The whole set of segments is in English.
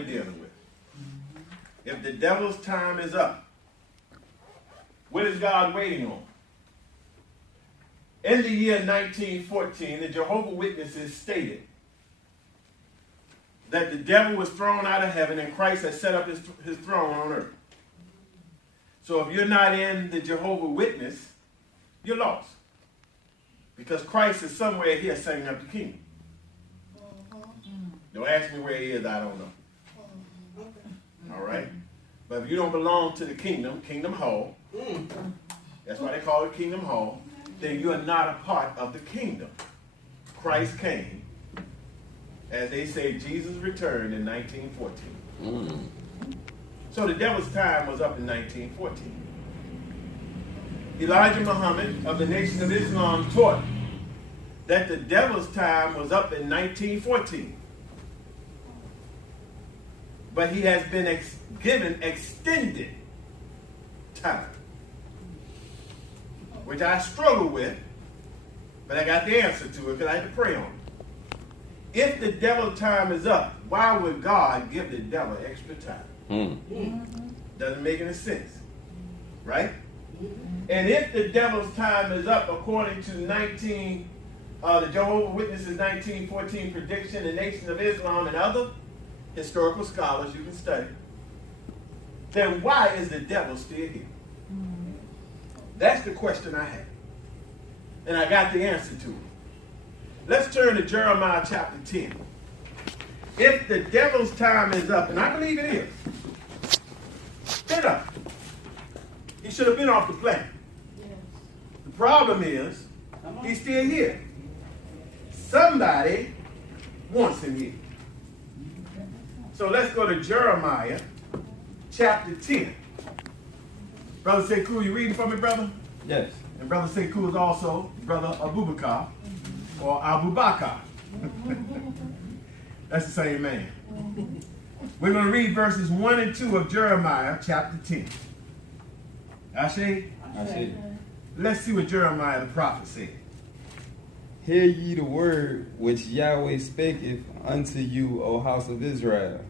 we're dealing with. If the devil's time is up, what is God waiting on? In the year 1914, the Jehovah's Witnesses stated that the devil was thrown out of heaven and Christ has set up his throne on earth. So if you're not in the Jehovah's Witness, you're lost. Because Christ is somewhere here setting up the kingdom. Don't ask me where he is, I don't know. All right? But if you don't belong to the kingdom, Kingdom Hall, that's why they call it Kingdom Hall, then you are not a part of the kingdom. Christ came, as they say, Jesus returned in 1914. So the devil's time was up in 1914. Elijah Muhammad of the Nation of Islam taught that the devil's time was up in 1914. But he has been given extended time, which I struggle with, but I got the answer to it because I had to pray on it. If the devil's time is up, why would God give the devil extra time? Doesn't make any sense, right? And if the devil's time is up, according to the Jehovah's Witnesses 1914 prediction, the Nation of Islam, and other historical scholars you can study, then why is the devil still here? That's the question I have. And I got the answer to it. Let's turn to Jeremiah chapter 10. If the devil's time is up, and I believe it is, been up. He should have been off the planet. The problem is, he's still here. Somebody wants him here. So let's go to Jeremiah chapter 10. Brother Sekou, you reading for me, brother? Yes. And Brother Sekou is also Brother Abubakar or Abu Bakr. That's the same man. We're going to read verses 1 and 2 of Jeremiah chapter 10. Ashe? Ashe. Let's see what Jeremiah the prophet said. Hear ye the word which Yahweh spaketh unto you, O house of Israel.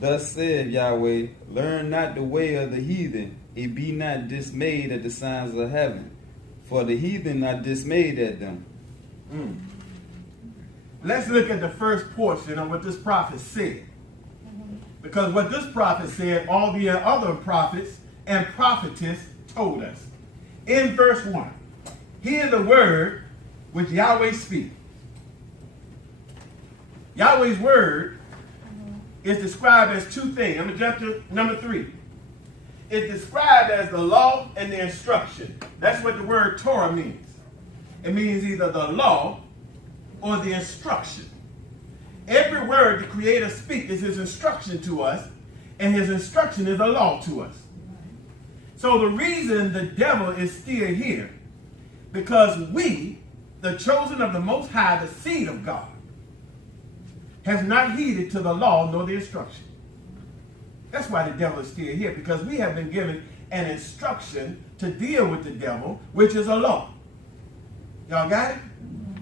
Thus said Yahweh, learn not the way of the heathen, and be not dismayed at the signs of heaven, for the heathen are dismayed at them. Let's look at the first portion of what this prophet said. Because what this prophet said, all the other prophets and prophetess told us. In verse 1, hear the word which Yahweh speak. Yahweh's word is described as two things. I'm going to jump to number 3. It's described as the law and the instruction. That's what the word Torah means. It means either the law or the instruction. Every word the Creator speaks is his instruction to us, and his instruction is a law to us. So the reason the devil is still here, because we, the chosen of the Most High, the seed of God, has not heeded to the law nor the instruction. That's why the devil is still here, because we have been given an instruction to deal with the devil, which is a law. Y'all got it?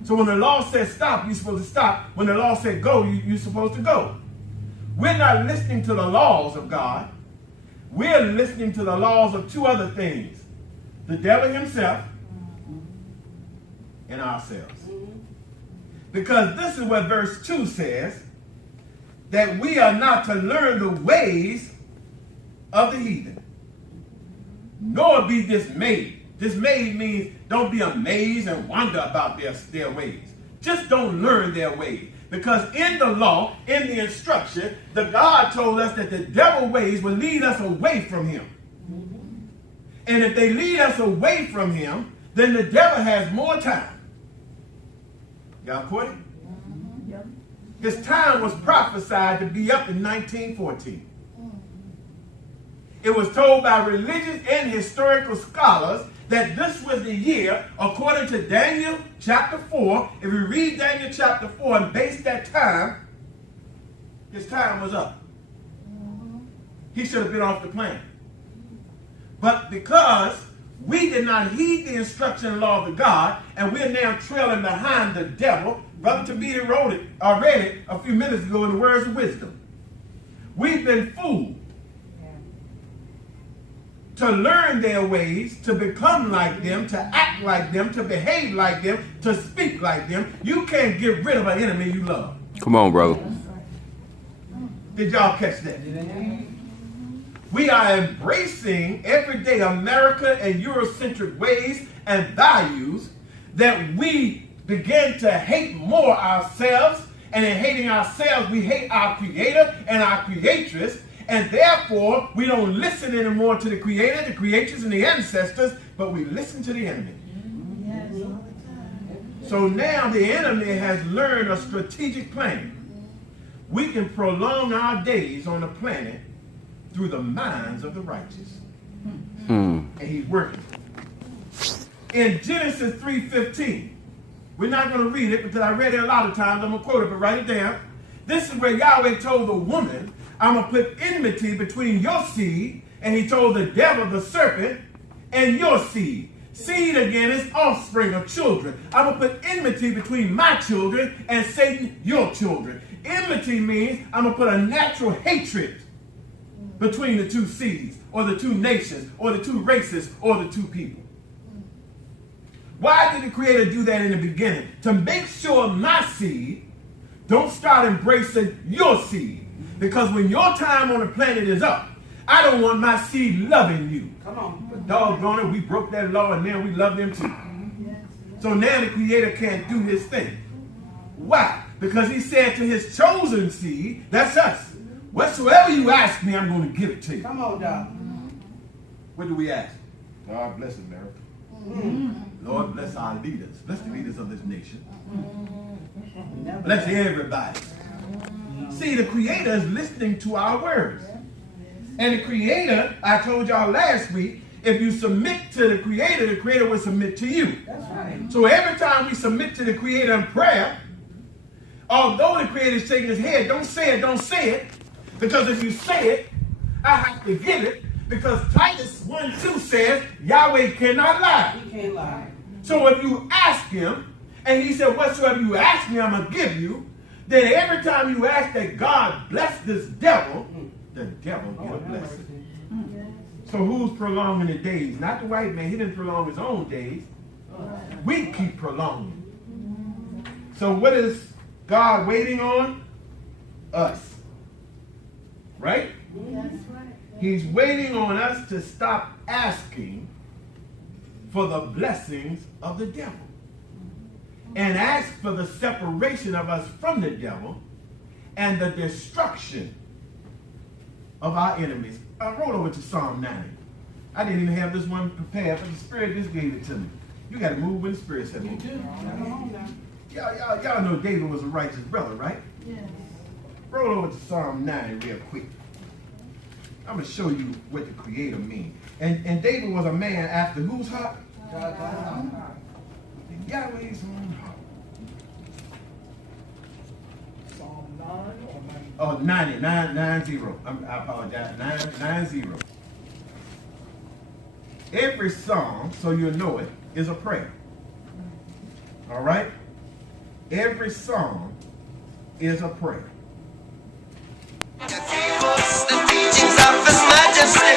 So when the law says stop, you're supposed to stop. When the law says go, you're supposed to go. We're not listening to the laws of God. We're listening to the laws of two other things. The devil himself and ourselves. Because this is what verse 2 says, that we are not to learn the ways of the heathen, nor be dismayed. Dismayed means don't be amazed and wonder about their ways. Just don't learn their ways. Because in the law, in the instruction, the God told us that the devil's ways will lead us away from him. And if they lead us away from him, then the devil has more time. Y'all caught it? His time was prophesied to be up in 1914. It was told by religious and historical scholars that this was the year, according to Daniel chapter 4. If we read Daniel chapter 4 and base that time, his time was up. He should have been off the planet. But because we did not heed the instruction and law of God, and we're now trailing behind the devil, Brother Tabitha wrote it already a few minutes ago in the words of wisdom. We've been fooled to learn their ways, to become like them, to act like them, to behave like them, to speak like them. You can't get rid of an enemy you love. Come on, brother. Did y'all catch that? We are embracing everyday America and Eurocentric ways and values that we begin to hate more ourselves, and in hating ourselves, we hate our creator and our creatress, and therefore we don't listen anymore to the creator, the creatress, and the ancestors, but we listen to the enemy. So now the enemy has learned a strategic plan. We can prolong our days on the planet through the minds of the righteous. And he's working. In Genesis 3:15, we're not going to read it because I read it a lot of times. I'm going to quote it, but write it down. This is where Yahweh told the woman, I'm going to put enmity between your seed, and he told the devil, the serpent, and your seed. Seed again is offspring of children. I'm going to put enmity between my children and Satan, your children. Enmity means I'm going to put a natural hatred between the two seeds, or the two nations, or the two races, or the two people. Why did the Creator do that in the beginning? To make sure my seed don't start embracing your seed. Because when your time on the planet is up, I don't want my seed loving you. Come on. But doggone it, we broke that law and now we love them too. So now the Creator can't do his thing. Why? Because he said to his chosen seed, that's us, whatsoever you ask me, I'm going to give it to you. Come on, dog. What do we ask? God bless America. Lord, bless our leaders. Bless the leaders of this nation. Bless everybody. See, the Creator is listening to our words. And the Creator, I told y'all last week, if you submit to the Creator will submit to you. That's right. So every time we submit to the Creator in prayer, although the Creator is shaking his head, don't say it. Because if you say it, I have to give it. Because Titus 1:2 says, Yahweh cannot lie. He can't lie. So if you ask him, and he said, whatsoever you ask me, I'm going to give you, then every time you ask that God bless this devil, the devil get a blessing. So who's prolonging the days? Not the white man. He didn't prolong his own days. We keep prolonging. So what is God waiting on? Us. Right? That's right. He's waiting on us to stop asking for the blessings of the devil and ask for the separation of us from the devil and the destruction of our enemies. Roll over to Psalm 90. I didn't even have this one prepared, but the Spirit just gave it to me. You got to move when the Spirit said move. Y'all know David was a righteous brother, right? Yes. Roll over to Psalm 90 real quick. I'm going to show you what the Creator means. And David was a man after whose heart? God's heart. Yahweh's own heart. Psalm 9 or 90? Oh, 90. I apologize. 90. Every psalm, so you'll know it, is a prayer. All right? Every psalm is a prayer. The teachings of His Majesty,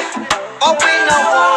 but we know